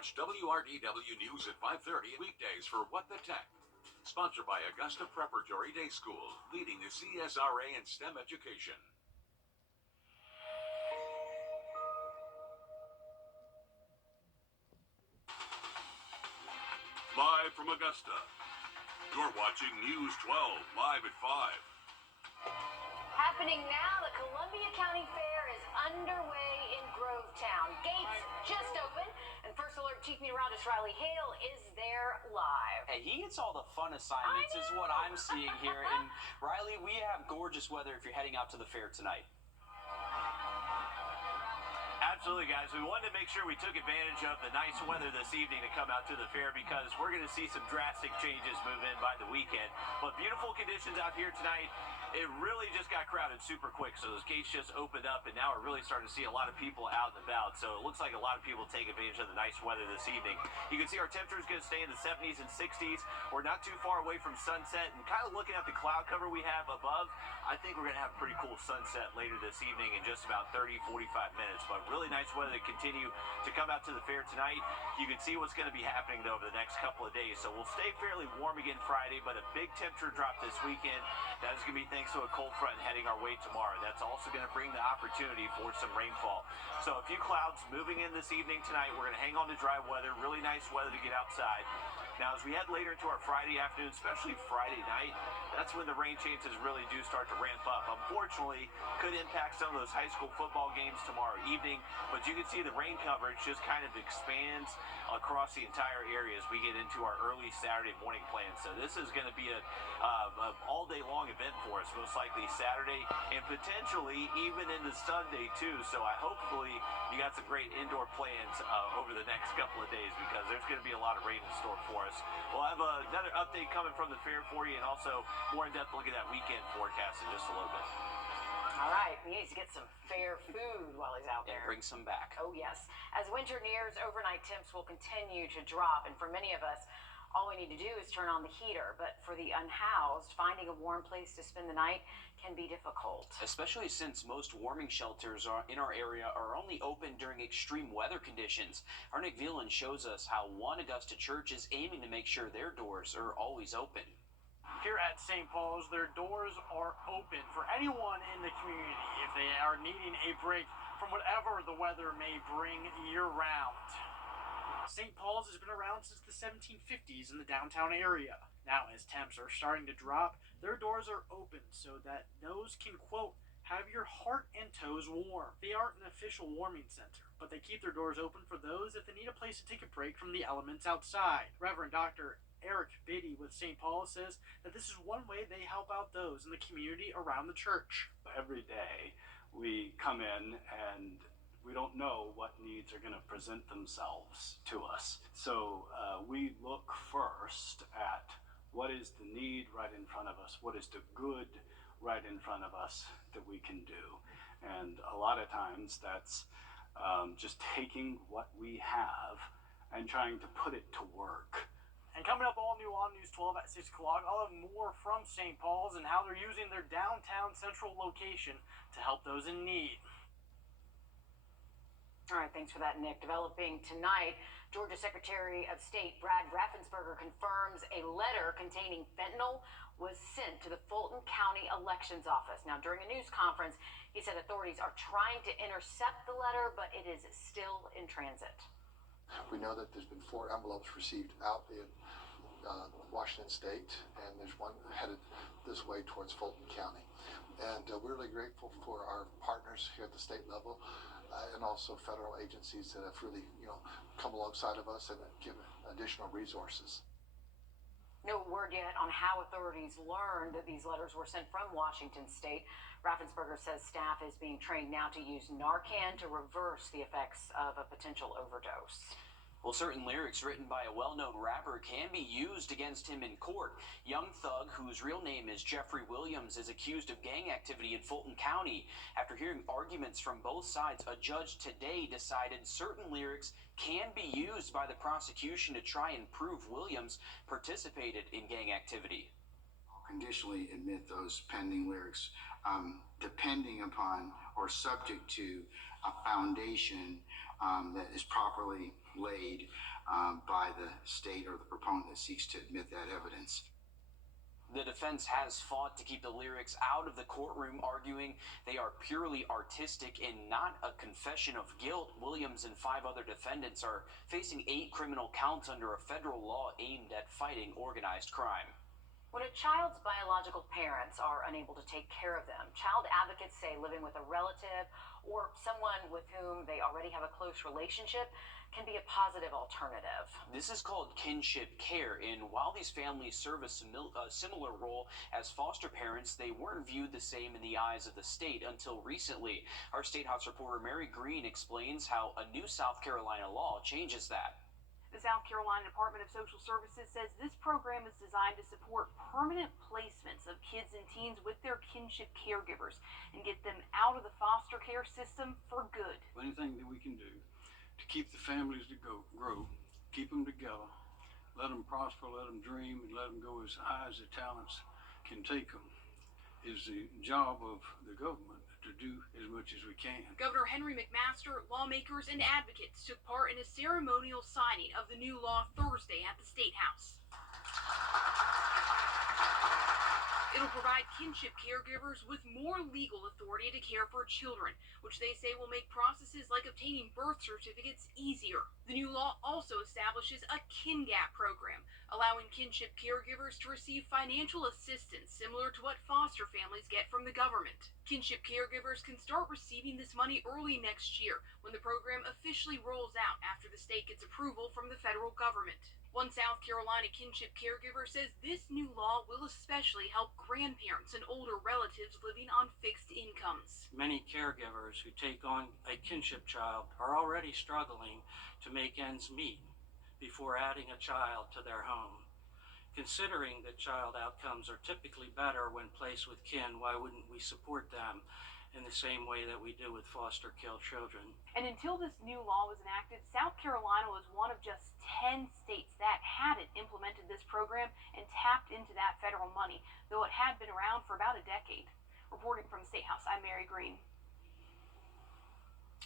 Watch WRDW News at 5:30 weekdays for What the Tech. Sponsored by Augusta Preparatory Day School, leading the CSRA in STEM education. Live from Augusta, you're watching News 12 live at 5. Happening now, the Columbia County Fair is underway in Grovetown. Gates just opened, and First Alert Chief Meteorologist Riley Hale is there live. Hey, he gets all the fun assignments is what I'm seeing here. And Riley, we have gorgeous weather if you're heading out to the fair tonight. Absolutely, guys. We wanted to make sure we took advantage of the nice weather this evening to come out to the fair because we're going to see some drastic changes move in by the weekend. But beautiful conditions out here tonight. It really just got crowded super quick, so those gates just opened up, and now we're really starting to see a lot of people out and about. So it looks like a lot of people take advantage of the nice weather this evening. You can see our temperature is going to stay in the 70s and 60s. We're not too far away from sunset, and kind of looking at the cloud cover we have above, I think we're going to have a pretty cool sunset later this evening in just about 30-45 minutes. But really nice weather to continue to come out to the fair tonight. You can see what's going to be happening, though, over the next couple of days. So we'll stay fairly warm again Friday, but a big temperature drop this weekend. That is going to be thanks to a cold front heading our way tomorrow. That's also going to bring the opportunity for some rainfall. So a few clouds moving in this evening tonight. We're going to hang on to dry weather. Really nice weather to get outside. Now, as we head later into our Friday afternoon, especially Friday night, that's when the rain chances really do start to ramp up. Unfortunately, could impact some of those high school football games tomorrow evening, but you can see the rain coverage just kind of expands across the entire area as we get into our early Saturday morning plans. So this is going to be a all-day long event for us, most likely Saturday and potentially even into Sunday too. So hopefully you got some great indoor plans over the next couple of days because there's going to be a lot of rain in store for us. We'll have another update coming from the fair for you and also more in-depth look at that weekend forecast in just a little bit. All right, he needs to get some fair food while he's out there. And bring some back. Oh, yes. As winter nears, overnight temps will continue to drop, and for many of us, all we need to do is turn on the heater. But for the unhoused, finding a warm place to spend the night can be difficult. Especially since most warming shelters in our area are only open during extreme weather conditions. Our Nick Veland shows us how one Augusta church is aiming to make sure their doors are always open. Here at St. Paul's, their doors are open for anyone in the community if they are needing a break from whatever the weather may bring year-round. St. Paul's has been around since the 1750s in the downtown area. Now, as temps are starting to drop, their doors are open so that those can, quote, have your heart and toes warm. They aren't an official warming center, but they keep their doors open for those if they need a place to take a break from the elements outside. Reverend Dr. Eric Biddy with St. Paul says that this is one way they help out those in the community around the church. Every day we come in and we don't know what needs are going to present themselves to us. So we look first at what is the need right in front of us, what is the good right in front of us that we can do. And a lot of times that's just taking what we have and trying to put it to work. And coming up all new on News 12 at 6 o'clock, I'll have more from St. Paul's and how they're using their downtown central location to help those in need. All right, thanks for that, Nick. Developing tonight, Georgia Secretary of State Brad Raffensperger confirms a letter containing fentanyl was sent to the Fulton County Elections Office. Now, during a news conference, he said authorities are trying to intercept the letter, but it is still in transit. We know that there's been 4 envelopes received out in Washington State, and there's one headed this way towards Fulton County. And we're really grateful for our partners here at the state level and also federal agencies that have really, come alongside of us and given additional resources. No word yet on how authorities learned that these letters were sent from Washington State. Raffensperger says staff is being trained now to use Narcan to reverse the effects of a potential overdose. Well, certain lyrics written by a well-known rapper can be used against him in court. Young Thug, whose real name is Jeffrey Williams, is accused of gang activity in Fulton County. After hearing arguments from both sides, a judge today decided certain lyrics can be used by the prosecution to try and prove Williams participated in gang activity. I'll conditionally admit those pending lyrics, depending upon or subject to a foundation that is properly laid by the state or the proponent that seeks to admit that evidence. The defense has fought to keep the lyrics out of the courtroom, arguing they are purely artistic and not a confession of guilt. Williams and 5 other defendants are facing 8 criminal counts under a federal law aimed at fighting organized crime. When a child's biological parents are unable to take care of them, child advocates say living with a relative or someone with whom they already have a close relationship can be a positive alternative. This is called kinship care, and while these families serve a similar role as foster parents, they weren't viewed the same in the eyes of the state until recently. Our State House reporter Mary Green explains how a new South Carolina law changes that. The South Carolina Department of Social Services says this program is designed to support permanent placements of kids and teens with their kinship caregivers and get them out of the foster care system for good. Anything that we can do to keep the families to grow, keep them together, let them prosper, let them dream, and let them go as high as their talents can take them, is the job of the government to do as much as we can. Governor Henry McMaster, lawmakers, and advocates took part in a ceremonial signing of the new law Thursday at the State House. It'll provide kinship caregivers with more legal authority to care for children, which they say will make processes like obtaining birth certificates easier. The new law also establishes a kin gap program, allowing kinship caregivers to receive financial assistance similar to what foster families get from the government. Kinship caregivers can start receiving this money early next year when the program officially rolls out after the state gets approval from the federal government. One South Carolina kinship caregiver says this new law will especially help grandparents and older relatives living on fixed incomes. Many caregivers who take on a kinship child are already struggling to make ends meet before adding a child to their home. Considering that child outcomes are typically better when placed with kin, why wouldn't we support them in the same way that we do with foster care children? And until this new law was enacted, South Carolina was one of just 10 states that hadn't implemented this program and tapped into that federal money, though it had been around for about a decade. Reporting from the State House, I'm Mary Green.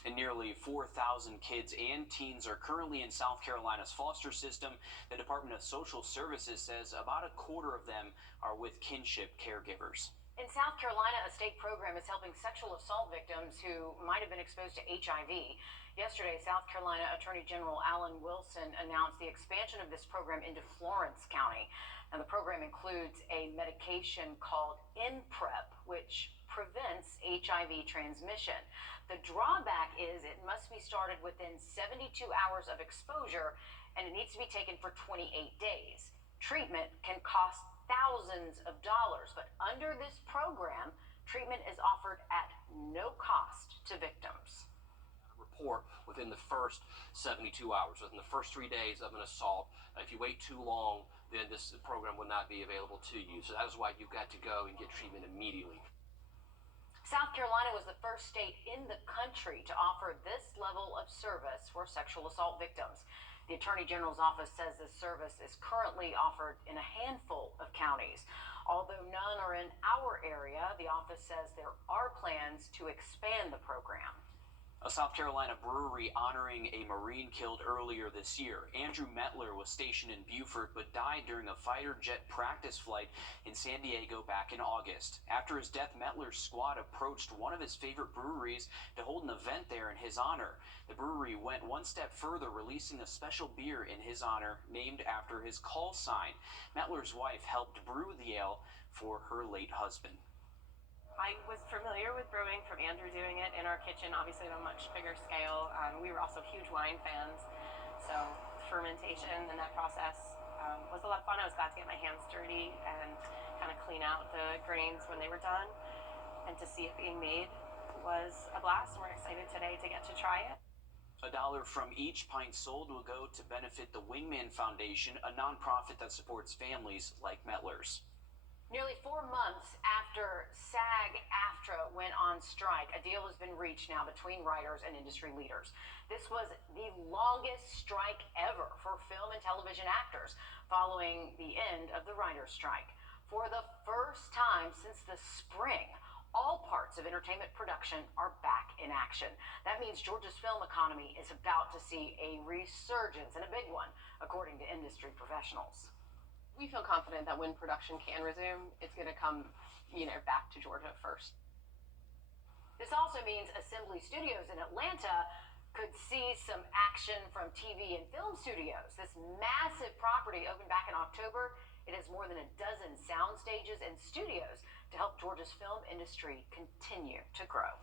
And nearly 4,000 kids and teens are currently in South Carolina's foster system. The Department of Social Services says about a quarter of them are with kinship caregivers. In South Carolina, a state program is helping sexual assault victims who might have been exposed to HIV. Yesterday, South Carolina Attorney General Alan Wilson announced the expansion of this program into Florence County. Now, the program includes a medication called InPrep, which prevents HIV transmission. The drawback is it must be started within 72 hours of exposure, and it needs to be taken for 28 days. Treatment can cost thousands of dollars, but under this program, treatment is offered at no cost to victims. Report within the first 72 hours, within the first 3 days of an assault. If you wait too long, then this program will not be available to you. So that is why you've got to go and get treatment immediately. South Carolina was the first state in the country to offer this level of service for sexual assault victims. The Attorney General's office says this service is currently offered in a handful of counties. Although none are in our area, the office says there are plans to expand the program. A South Carolina brewery honoring a Marine killed earlier this year. Andrew Metler was stationed in Beaufort but died during a fighter jet practice flight in San Diego back in August. After his death, Metler's squad approached one of his favorite breweries to hold an event there in his honor. The brewery went one step further, releasing a special beer in his honor named after his call sign. Metler's wife helped brew the ale for her late husband. I was familiar with brewing from Andrew doing it in our kitchen, obviously on a much bigger scale. We were also huge wine fans, so fermentation and that process was a lot of fun. I was glad to get my hands dirty and kind of clean out the grains when they were done, and to see it being made was a blast. We're excited today to get to try it. $1 from each pint sold will go to benefit the Wingman Foundation, a nonprofit that supports families like Metler's. Nearly 4 months after SAG-AFTRA went on strike, a deal has been reached now between writers and industry leaders. This was the longest strike ever for film and television actors following the end of the writers' strike. For the first time since the spring, all parts of entertainment production are back in action. That means Georgia's film economy is about to see a resurgence, and a big one, according to industry professionals. We feel confident that when production can resume, it's going to come, back to Georgia first. This also means Assembly Studios in Atlanta could see some action from TV and film studios. This massive property opened back in October. It has more than a dozen sound stages and studios to help Georgia's film industry continue to grow.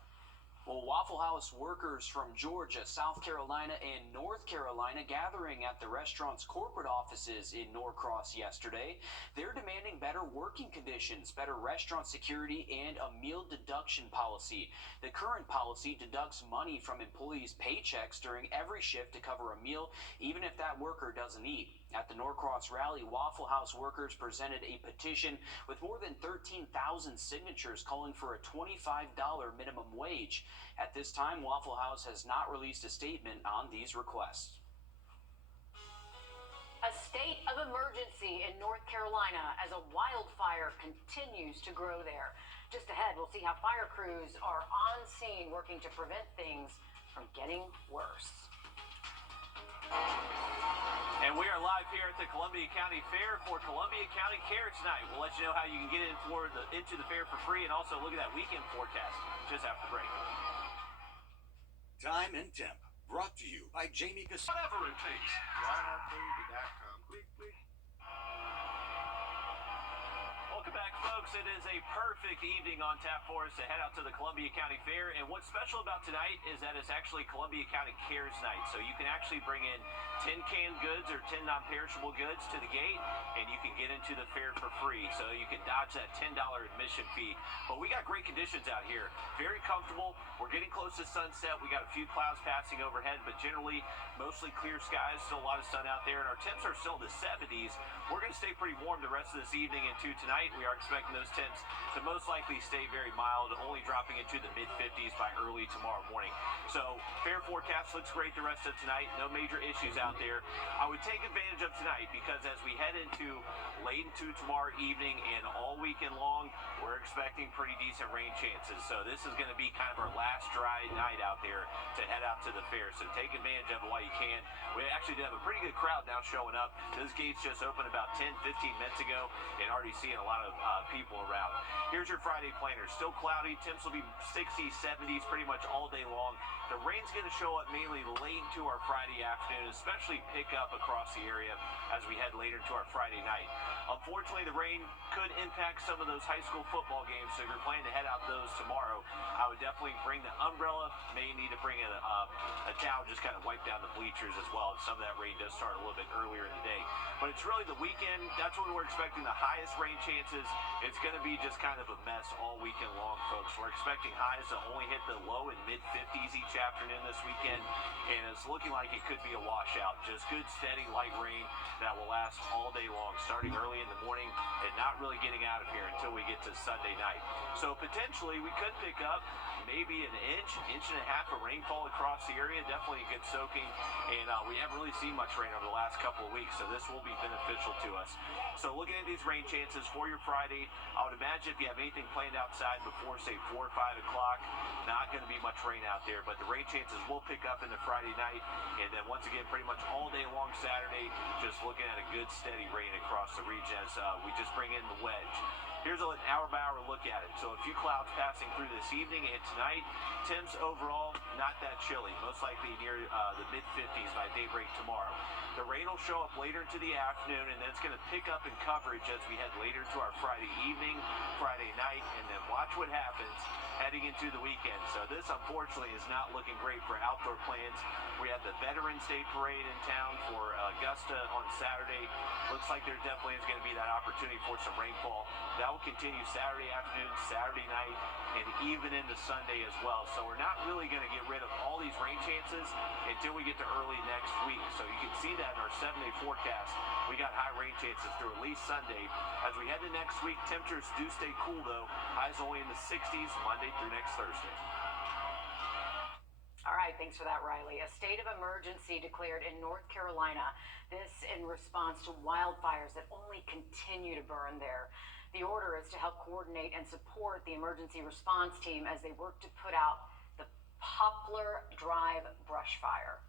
Well, Waffle House workers from Georgia, South Carolina, and North Carolina gathering at the restaurant's corporate offices in Norcross yesterday. They're demanding better working conditions, better restaurant security, and a meal deduction policy. The current policy deducts money from employees' paychecks during every shift to cover a meal, even if that worker doesn't eat. At the Norcross rally, Waffle House workers presented a petition with more than 13,000 signatures calling for a $25 minimum wage. At this time, Waffle House has not released a statement on these requests. A state of emergency in North Carolina as a wildfire continues to grow there. Just ahead, we'll see how fire crews are on scene working to prevent things from getting worse. And we are live here at the Columbia County Fair for Columbia County Care tonight. We'll let you know how you can get into the fair for free, and also look at that weekend forecast just after the break. Time and Temp, brought to you by Jamie Casino. Whatever it takes. WildBaby.com. Click, click. Welcome back, folks. It is a perfect evening on tap for us to head out to the Columbia County Fair. And what's special about tonight is that it's actually Columbia County Cares Night. So you can actually bring in 10 canned goods or 10 non-perishable goods to the gate, and you can get into the fair for free. So you can dodge that $10 admission fee. But we got great conditions out here. Very comfortable. We're getting close to sunset. We got a few clouds passing overhead, but generally mostly clear skies. Still a lot of sun out there, and our temps are still in the 70s. We're going to stay pretty warm the rest of this evening into tonight. We are expecting those temps to most likely stay very mild, only dropping into the mid-50s by early tomorrow morning. So fair forecast looks great the rest of tonight. No major issues out there. I would take advantage of tonight because as we head into late into tomorrow evening and all weekend long, we're expecting pretty decent rain chances. So this is going to be kind of our last dry night out there to head out to the fair. So take advantage of it while you can. We actually did have a pretty good crowd now showing up. Those gates just opened about 10, 15 minutes ago, and already seeing a lot of people around. Here's your Friday planner. Still cloudy. Temps will be 60s, 70s pretty much all day long. The rain's going to show up mainly late into our Friday afternoon, especially pick up across the area as we head later into our Friday night. Unfortunately, the rain could impact some of those high school football games, so if you're planning to head out those tomorrow, I would definitely bring the umbrella. May need to bring a towel, just kind of wipe down the bleachers as well. Some of that rain does start a little bit earlier in the day. But it's really the weekend. That's when we're expecting the highest rain chances. It's going to be just kind of a mess all weekend long, folks. We're expecting highs to only hit the low and mid-50s each afternoon this weekend, and it's looking like it could be a washout. Just good, steady, light rain that will last all day long, starting early in the morning and not really getting out of here until we get to Sunday night. So potentially we could pick up maybe an inch and a half of rainfall across the area. Definitely a good soaking, and we haven't really seen much rain over the last couple of weeks, so this will be beneficial to us. So looking at these rain chances for your Friday, I would imagine if you have anything planned outside before, say, 4 or 5 o'clock, not going to be much rain out there, but the rain chances will pick up into Friday night, and then once again, pretty much all day long Saturday, just looking at a good steady rain across the region as we just bring in the wedge. Here's an hour-by-hour look at it. So a few clouds passing through this evening and tonight. Temps overall not that chilly, most likely near the mid-50s by daybreak tomorrow. The rain will show up later into the afternoon, and then it's going to pick up in coverage as we head later to our Friday evening, Friday night, and then watch what happens heading into the weekend. So this, unfortunately, is not looking great for outdoor plans. We have the Veterans Day Parade in town for Augusta on Saturday. Looks like there definitely is going to be that opportunity for some rainfall. That will continue Saturday afternoon, Saturday night, and even into Sunday as well. So we're not really going to get rid of all these rain chances until we get to early next week. So you can see that in our 7-day forecast. We got high rain chances through at least Sunday. As we head to next week, temperatures do stay cool though. Highs only in the 60s Monday through next Thursday. All right, thanks for that, Riley. A state of emergency declared in North Carolina. This in response to wildfires that only continue to burn there. The order is to help coordinate and support the emergency response team as they work to put out the Poplar Drive brush fire.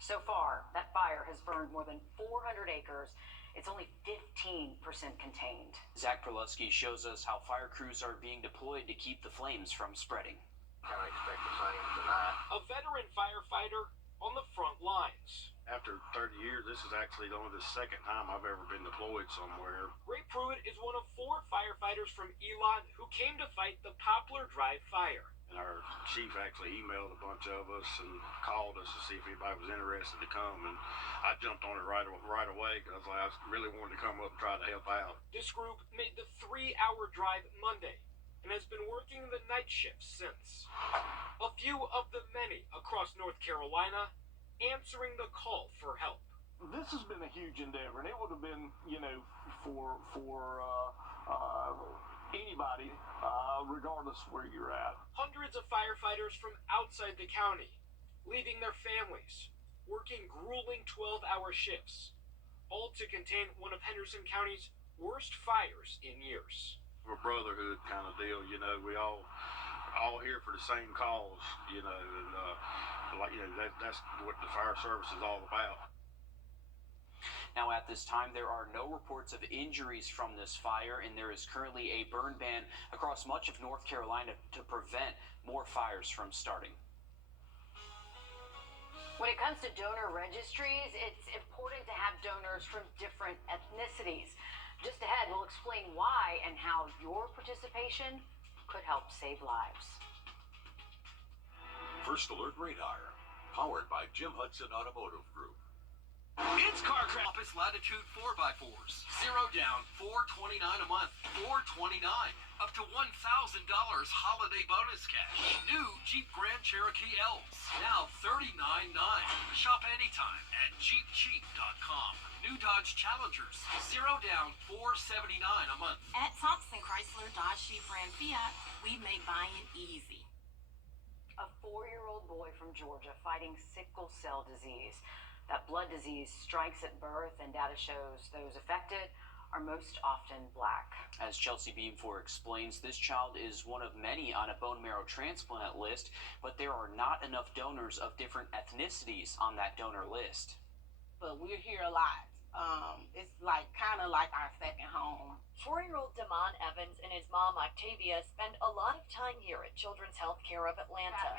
So far, that fire has burned more than 400 acres. It's only 15% contained. Zach Perlusky shows us how fire crews are being deployed to keep the flames from spreading. Can I expect the same tonight? A veteran firefighter on the front lines. After 30 years, this is actually only the second time I've ever been deployed somewhere. Ray Pruitt is one of 4 firefighters from Elon who came to fight the Poplar Drive fire. And our chief actually emailed a bunch of us and called us to see if anybody was interested to come. And I jumped on it right away because I really wanted to come up and try to help out. This group made the 3-hour drive Monday and has been working the night shift since. A few of the many across North Carolina answering the call for help. This has been a huge endeavor, and it would have been, for anybody, regardless of where you're at. Hundreds of firefighters from outside the county, leaving their families, working grueling 12-hour shifts, all to contain one of Henderson County's worst fires in years. A brotherhood kind of deal, we all here for the same cause, and that's what the fire service is all about. Now, at this time, there are no reports of injuries from this fire, and there is currently a burn ban across much of North Carolina to prevent more fires from starting. When it comes to donor registries, it's important to have donors from different ethnicities. Just ahead, we'll explain why and how your participation could help save lives. First Alert Radar, powered by Jim Hudson Automotive Group. It's Car Crash Office Latitude 4x4s. 0 down, $429 a month. $429. Up to $1,000 holiday bonus cash. New Jeep Grand Cherokee Elves. Now $39.9. Shop anytime at JeepCheap.com. New Dodge Challengers. 0 down, $479 a month. At Thompson Chrysler Dodge Jeep Ram Fiat, we make buying easy. A 4-year-old boy from Georgia fighting sickle cell disease. That blood disease strikes at birth, and data shows those affected are most often black. As Chelsea Beamfor explains, this child is one of many on a bone marrow transplant list, but there are not enough donors of different ethnicities on that donor list. But we're here a lot. It's kind of like our second home. 4-year-old Damon Evans and his mom Octavia spend a lot of time here at Children's Healthcare of Atlanta.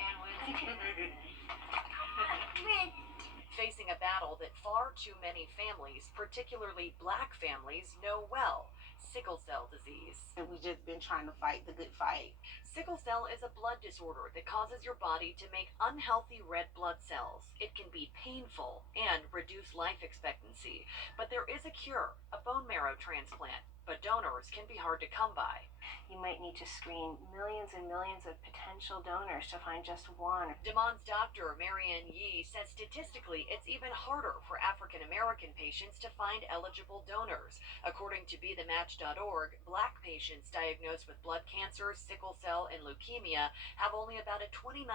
Facing a battle that far too many families, particularly black families, know well: sickle cell disease. And we've just been trying to fight the good fight. Sickle cell is a blood disorder that causes your body to make unhealthy red blood cells. It can be painful and reduce life expectancy. But there is a cure: a bone marrow transplant. But donors can be hard to come by. You might need to screen millions and millions of potential donors to find just one. Damon's doctor, Marianne Yee, says statistically it's even harder for African American patients to find eligible donors. According to BeTheMatch.org, black patients diagnosed with blood cancer, sickle cell, and leukemia have only about a 29%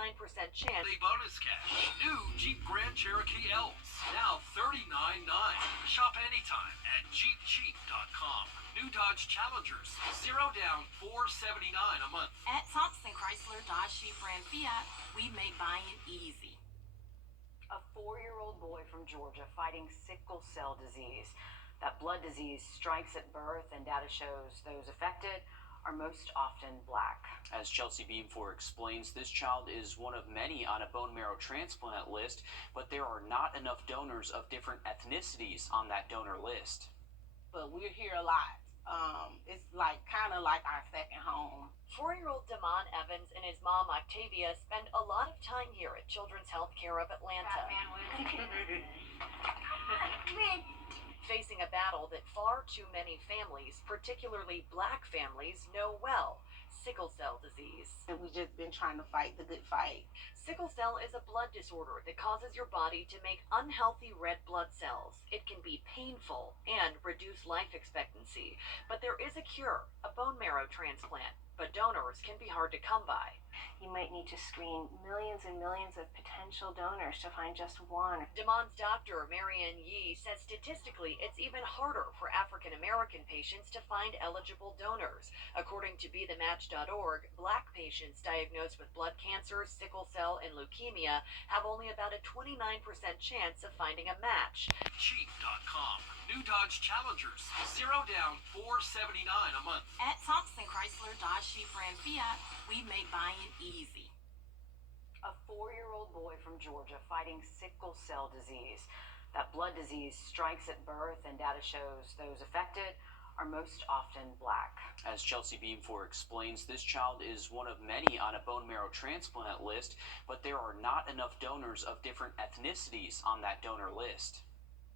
chance. The bonus cash. New Jeep Grand Cherokee Elves. Now $39.9. Shop anytime at JeepCheap.com. New Dodge Challengers. 0 down, $479 a month. At Thompson Chrysler Dodge Jeep Ram Fiat, we make buying easy. A 4-year-old boy from Georgia fighting sickle cell disease. That blood disease strikes at birth, and data shows those affected are most often black. As Chelsea Beamfor explains, this child is one of many on a bone marrow transplant list, but there are not enough donors of different ethnicities on that donor list. But we're here a lot. It's kind of like our second home. 4-year-old Damon Evans and his mom Octavia spend a lot of time here at Children's Healthcare of Atlanta. Facing a battle that far too many families, particularly black families, know well: sickle cell disease. And we've just been trying to fight the good fight. Sickle cell is a blood disorder that causes your body to make unhealthy red blood cells. It can be painful and reduce life expectancy. But there is a cure: a bone marrow transplant. but donors can be hard to come by. You might need to screen millions and millions of potential donors to find just one. Damon's doctor, Marianne Yee, says statistically it's even harder for African American patients to find eligible donors. According to BeTheMatch.org, Black patients diagnosed with blood cancer, sickle cell, and leukemia have only about a 29% chance of finding a match. Cheap.com. New Dodge Challengers. 0 down, $479 a month. At Thompson Chrysler Dodge Jeep Ram Fiat, we make buying easy. A 4-year-old boy from Georgia fighting sickle cell disease. That blood disease strikes at birth, and data shows those affected are most often Black. As Chelsea Beamfor explains, this child is one of many on a bone marrow transplant list, but there are not enough donors of different ethnicities on that donor list.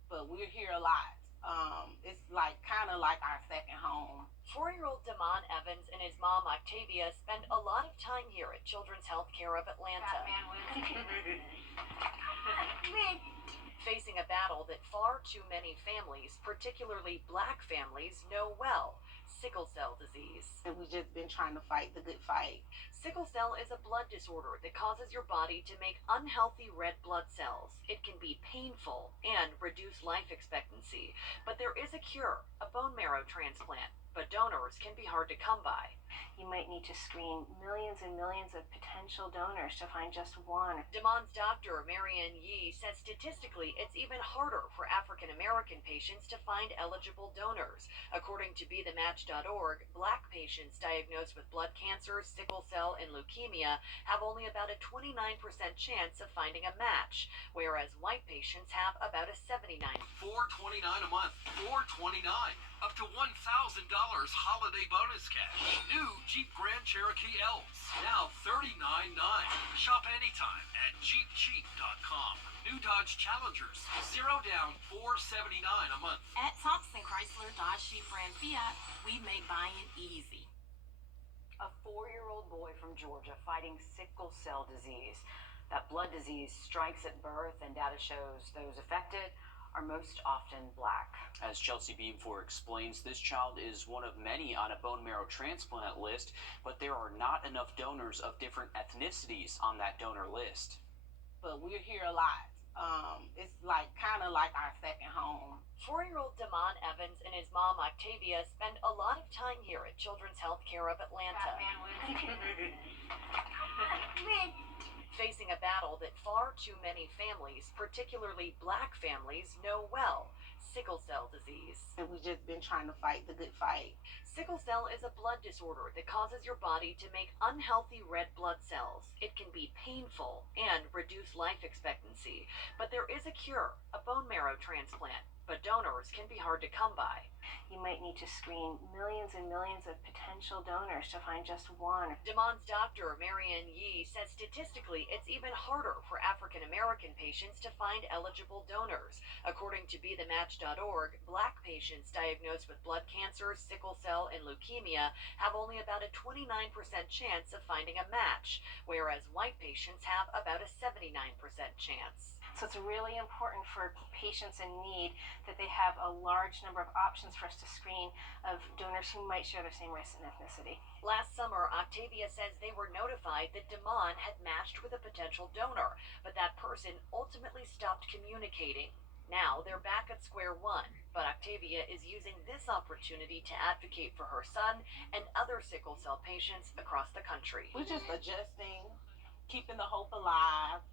But we're here a lot. It's kind of like our second home. 4-year-old Damon Evans and his mom Octavia spend a lot of time here at Children's Healthcare of Atlanta. Facing a battle that far too many families, particularly Black families, know well: sickle cell disease. And we've just been trying to fight the good fight. Sickle cell is a blood disorder that causes your body to make unhealthy red blood cells. It can be painful and reduce life expectancy. But there is a cure: a bone marrow transplant. But donors can be hard to come by. You might need to screen millions and millions of potential donors to find just one. Damon's doctor, Marianne Yee, says statistically it's even harder for African American patients to find eligible donors. According to BeTheMatch.org, Black patients diagnosed with blood cancer, sickle cell, and leukemia have only about a 29% chance of finding a match, whereas white patients have about a 79%. $429 a month. $429. Up to $1,000 holiday bonus cash. New Jeep Grand Cherokee Elves. Now $39.9. Shop anytime at JeepCheap.com. New Dodge Challengers. 0 down, $479 a month. At Thompson Chrysler Dodge Jeep Ram Fiat, we make buying easy. A 4-year-old boy from Georgia fighting sickle cell disease. That blood disease strikes at birth, and data shows those affected are most often Black. As Chelsea Beamfor explains, this child is one of many on a bone marrow transplant list, but there are not enough donors of different ethnicities on that donor list. But we're here a lot. It's kind of like our second home. 4-year-old Damon Evans and his mom Octavia spend a lot of time here at Children's Healthcare of Atlanta. Facing a battle that far too many families, particularly Black families, know well: sickle cell disease. And we've just been trying to fight the good fight. Sickle cell is a blood disorder that causes your body to make unhealthy red blood cells. It can be painful and reduce life expectancy. But there is a cure: a bone marrow transplant. But donors can be hard to come by. You might need to screen millions and millions of potential donors to find just one. Damon's doctor, Marianne Yee, says statistically it's even harder for African American patients to find eligible donors. According to BeTheMatch.org, Black patients diagnosed with blood cancer, sickle cell, and leukemia have only about a 29% chance of finding a match, whereas white patients have about a 79% chance. So it's really important for patients in need that they have a large number of options for us to screen of donors who might share the same race and ethnicity. Last summer, Octavia says they were notified that Damon had matched with a potential donor, but that person ultimately stopped communicating. Now they're back at square one, but Octavia is using this opportunity to advocate for her son and other sickle cell patients across the country. We're just adjusting, keeping the hope alive,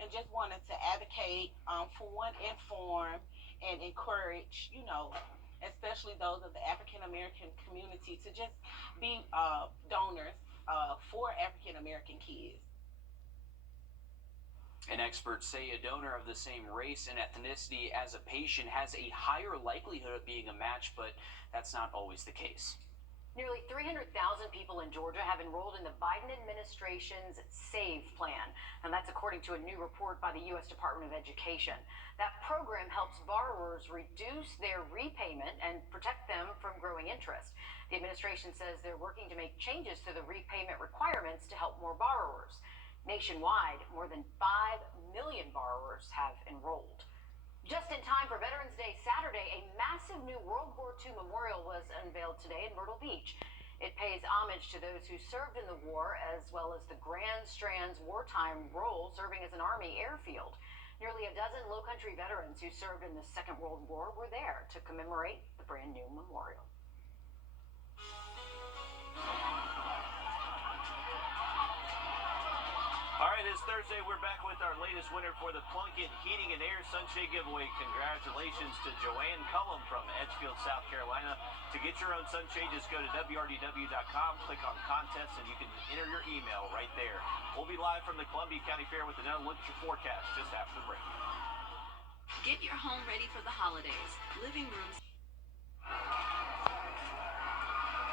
and just wanted to advocate, for one, inform and encourage, especially those of the African American community, to just be donors for African American kids. And experts say a donor of the same race and ethnicity as a patient has a higher likelihood of being a match, but that's not always the case. Nearly 300,000 people in Georgia have enrolled in the Biden administration's SAVE plan, and that's according to a new report by the U.S. Department of Education. That program helps borrowers reduce their repayment and protect them from growing interest. The administration says they're working to make changes to the repayment requirements to help more borrowers. Nationwide, more than 5 million borrowers have enrolled. Just in time for Veterans Day Saturday, a massive new World War II memorial was unveiled today in Myrtle Beach. It pays pays homage to those who served in the war, as well as the Grand Strand's wartime role serving as an Army airfield. Nearly a dozen Lowcountry veterans who served in the Second World War were there to commemorate the brand new memorial. All right, it's Thursday. We're back with our latest winner for the Plunkett Heating and Air Sunshade Giveaway. Congratulations to Joanne Cullum from Edgefield, South Carolina. To get your own sunshade, just go to wrdw.com, click on contests, and you can enter your email right there. We'll be live from the Columbia County Fair with another look at your forecast just after the break. Get your home ready for the holidays. Living rooms.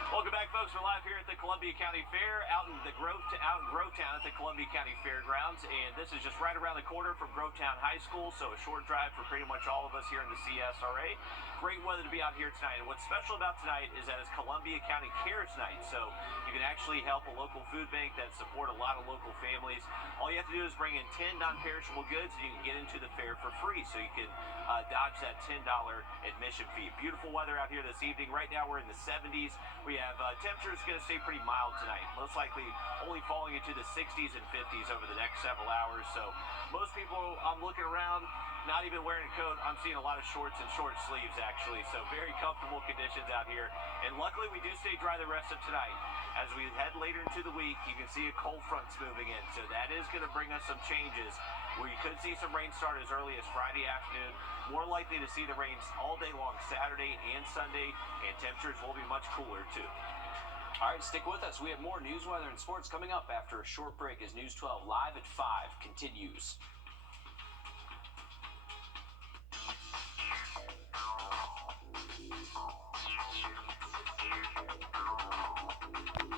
Welcome back, folks. We're live here at the Columbia County Fair out in Grovetown at the Columbia County Fairgrounds, and this is just right around the corner from Grovetown High School, so a short drive for pretty much all of us here in the CSRA. Great weather to be out here tonight, and what's special about tonight is that it's Columbia County Cares Night, so you can actually help a local food bank that support a lot of local families. All you have to do is bring in 10 non-perishable goods, and you can get into the fair for free, so you can dodge that $10 admission fee. Beautiful weather out here this evening. Right now we're in the 70s. We have temperatures going to stay pretty mild tonight, most likely only falling into the 60s and 50s over the next several hours. So most people, I'm looking around, not even wearing a coat. I'm seeing a lot of shorts and short sleeves actually, so very comfortable conditions out here. And luckily we do stay dry the rest of tonight. As we head later into the week, you can see a cold front's moving in, so that is going to bring us some changes where you could see some rain start as early as Friday afternoon. More likely to see the rains all day long Saturday and Sunday, and temperatures will be much cooler too. All right, stick with us. We have more news, weather, and sports coming up after a short break as News 12 Live at 5 continues.